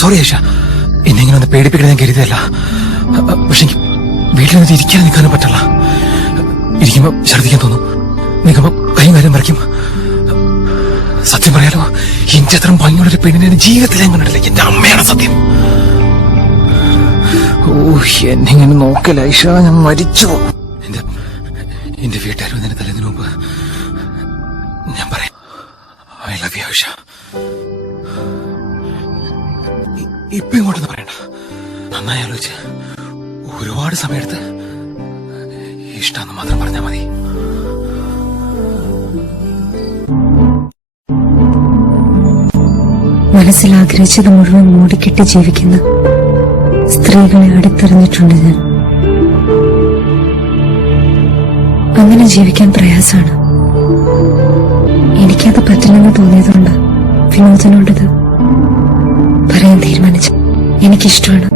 Sorry Ayisha, എന്നെ ഇങ്ങനെ ഒന്ന് പേടിപ്പിക്കണം ഞാൻ കരുതിയല്ല. പക്ഷെ വീട്ടിൽ നിന്ന് ഇരിക്കാൻ നിൽക്കാനും പറ്റല്ല. ഇരിക്കുമ്പോ ഛർദിക്കാൻ തോന്നും, നിൽക്കുമ്പോ കൈയും കാര്യം മറിക്കും. സത്യം പറയാലോ, എന്റെ അത്ര ഭംഗിയുള്ളൊരു പെണ്ണിനെ ജീവിതത്തിൽ ഞാൻ കണ്ടിട്ടില്ല. എന്റെ അമ്മയാണ് സത്യം. ഓ, എന്നെ ഇങ്ങനെ നോക്കല ആയിഷ, ഞാൻ മരിച്ചു. എന്റെ വീട്ടുകാർ വന്നതിന് തലേതിനു മുമ്പ് ഞാൻ പറയാം, ഐ ലവ് യു ആയിഷ. ഇപ്പൊ ഇങ്ങോട്ടൊന്ന് പറയണ്ട, നന്നായി ആലോചിച്ച് ഒരുപാട് സമയമെടുത്ത് ഇഷ്ടാന്ന് മാത്രം പറഞ്ഞാൽ മതി. മനസ്സിൽ ആഗ്രഹിച്ചത് മുഴുവൻ മൂടിക്കെട്ടി ജീവിക്കുന്ന സ്ത്രീകളെ അടുത്തെറിഞ്ഞിട്ടുണ്ട് ഞാൻ. അങ്ങനെ ജീവിക്കാൻ പ്രയാസാണ്. എനിക്കത് പറ്റില്ലെന്ന് തോന്നിയതുകൊണ്ട് വിനോദനോടത് പറയാൻ തീരുമാനിച്ചു. എനിക്കിഷ്ടമാണ്.